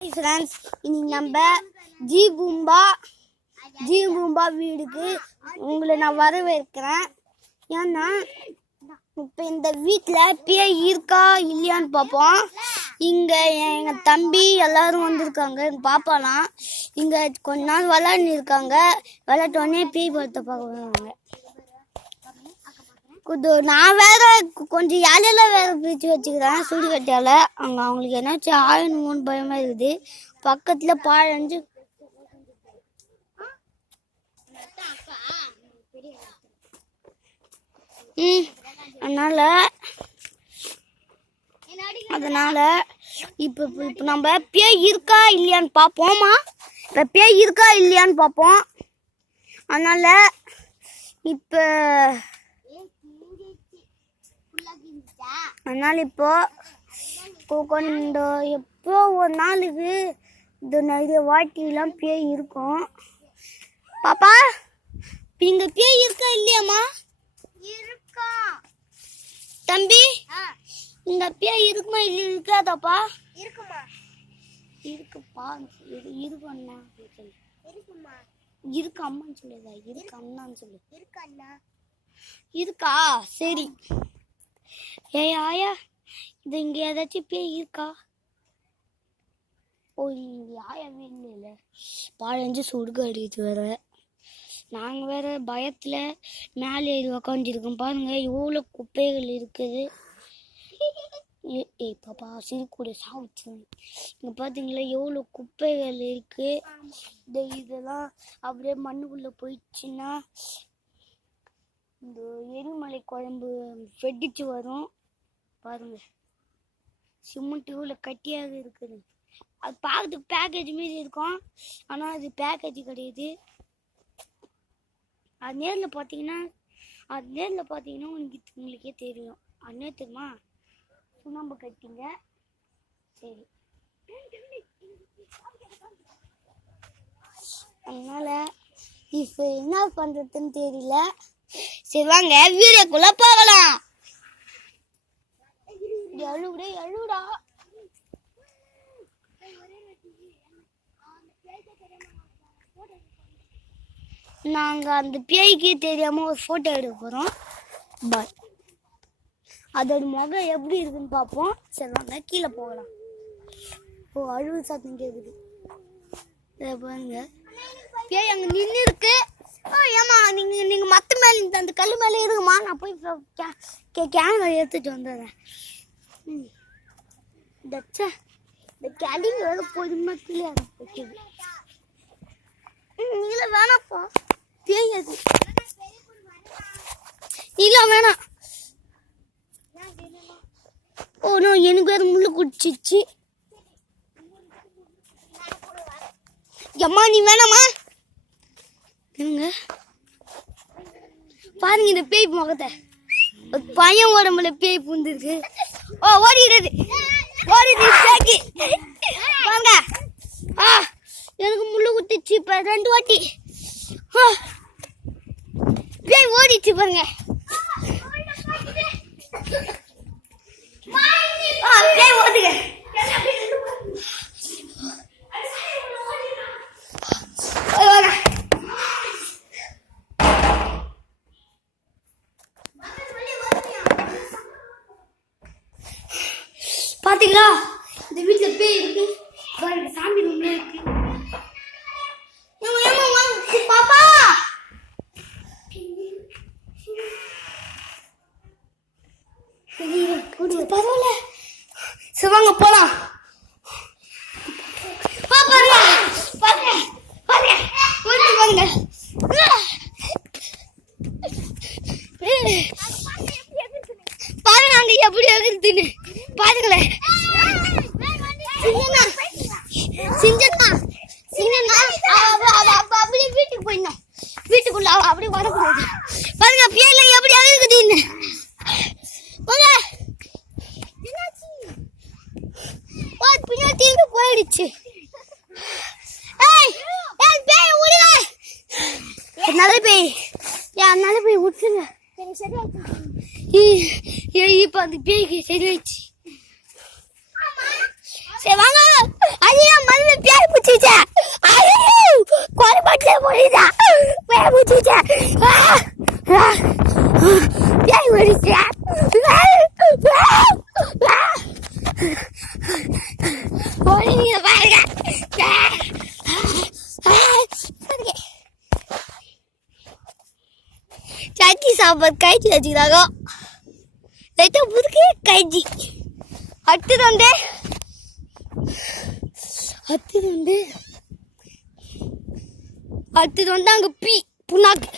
Friends இன்னைக்கு நம்ம G பூம்பா வீட்டுக்கு உங்களை நான் வரவேற்கிறேன். ஏன்னா இப்போ இந்த வீட்டில் பேய் இருக்கா இல்லையான்னு பார்ப்போம். இங்கே எங்கள் தம்பி எல்லாரும் வந்திருக்காங்க. எங்கள் பாப்பாலாம் இங்கே கொஞ்ச நாள் விளையாண்டு இருக்காங்க. விளையாட்டோடனே பேய் படத்தை பார்க்க வருவாங்க. நான் வேற கொஞ்சம் இலையில வேற பிரித்து வச்சுக்கிறேன் சுடுகட்டையால். அங்கே அவங்களுக்கு என்னாச்சும் ஆயணுமோன்னு பயமாக இருக்குது. பக்கத்தில் பாழஞ்சு அதனால இப்போ நம்ம பேய் இருக்கா இல்லையான்னு பார்ப்போமா. இப்போ பேய் இருக்கா இல்லையான்னு பார்ப்போம். அதனால இப்போ கொஞ்சம் எப்போ ஒரு நாளுக்கு இது நிறைய வாட்டிலாம் பேய் இருக்கும். பாப்பா இங்க பேய் இருக்கா இல்லையாம்மா? இருக்கா தம்பி? இந்த பேய் இருக்குமா இல்லை இருக்காதாப்பா? இருக்குமா? இருக்குப்பா. இருக்கு அண்ணா இருக்குமா? இருக்கு அம்மான்னு சொல்லுதா? இருக்கு அண்ணான்னு சொல்லு. இருக்கு அண்ணா இருக்கா? சரி. ஏய் ஆயா, இது இங்கே ஏதாச்சும் பேய் இருக்கா? ஓ இங்கே ஆயாவே இல்லை. பாழஞ்சு சுடுக அடிக்குது வேற. நாங்கள் வேற பயத்தில் மேலே ஏறி உக்காந்துருக்கோம். பாருங்க எவ்வளோ குப்பைகள் இருக்குது. ஏய் பாப்பா சிரிக்கூட சாப்பிச்சு. இங்கே பார்த்தீங்களா எவ்வளோ குப்பைகள் இருக்குது. இதெல்லாம் அப்படியே மண்ணுக்குள்ளே போயிடுச்சுன்னா இந்த எரிமலை குழம்பு வெடிச்சு வரும். பாருங்க சிமெண்ட் இவ்வளோ கட்டியாக இருக்குது. அது பார்க்கறதுக்கு பேக்கேஜ் மாரி இருக்கும். ஆனால் அது பேக்கேஜ் கிடையாது. அது நேரில் பார்த்தீங்கன்னா உங்களுக்கே தெரியும். அது தெரியுமா? சுண்ணாம்பு கட்டிங்க. சரி அதனால இப்போ என்ன பண்ணுறதுன்னு தெரியல. சரி வாங்க வீடியோக்குள்ள போகலாம். எழுடா நாங்கள் அந்த பேய்க்கு தெரியாம ஒரு ஃபோட்டோ எடுக்க போகிறோம். பாய். அதோட முகம் எப்படி இருக்குன்னு பார்ப்போம். சரி வாங்க கீழே போகலாம். ஓ அழுவு சத்தம் கேட்குது. பாருங்க பேய் அங்கே நின்று இருக்கு. ஏமா நீங்கள் மற்ற மேலே அந்த கல் மேலே இருக்குமா? நான் போய் கேமரா எடுத்துட்டு வந்துடுறேன். இந்த கேண்டிங் வேறு பொதுமா கீழே வைக்குது. இல்லை வேணாப்பா தெரியாது. இல்லை வேணாம். ஓ நோ எனக்கு வேறு முள்ளு குடிச்சிச்சு. அம்மா நீ வேணாமா? என்னங்க பாருங்க இந்த பேய் முகத்தை. பையன் உடம்புல பேய் பூந்துருக்கு. ஓ ஓடிடுது பேய்க்கு. பாருங்க எனக்கு முள்ளு குத்திச்சு. இப்போ 2 வாட்டி பேய் ஓடிச்சு பாருங்க. பேய் ஓடுங்க. பாத்தீங்களா இந்த வீட்டுல பேய் இருக்கு. சாமி ரூம்ல இருக்கு. பாப்பா பரவாயில்ல. சிவாங்க போலாம். பாருங்க அங்க எப்படி இருக்குன்னு பாருங்களேன். அப்படியே வீட்டுக்கு போயிடணும். வீட்டுக்குள்ள அப்படியே வரக்கூடாது. பாருங்க பேர்ல எப்படி இருக்குதுன்னு. பின்னாடி போயிடுச்சு. நல்ல பேய் விட்டுருங்க. இப்போ அந்த பேய்க்கு சரியாயிடுச்சு. சரி வாங்க. ஐயா பேய் ஓடிச்சு. ஓடிங்க பாருங்க. சக்கி சாப்பாடு கைச்சி வச்சுக்கிறாங்க. லைட்டா முறுக்கு கைச்சி. அடுத்தது வந்து அங்க புண்ணாக்கு.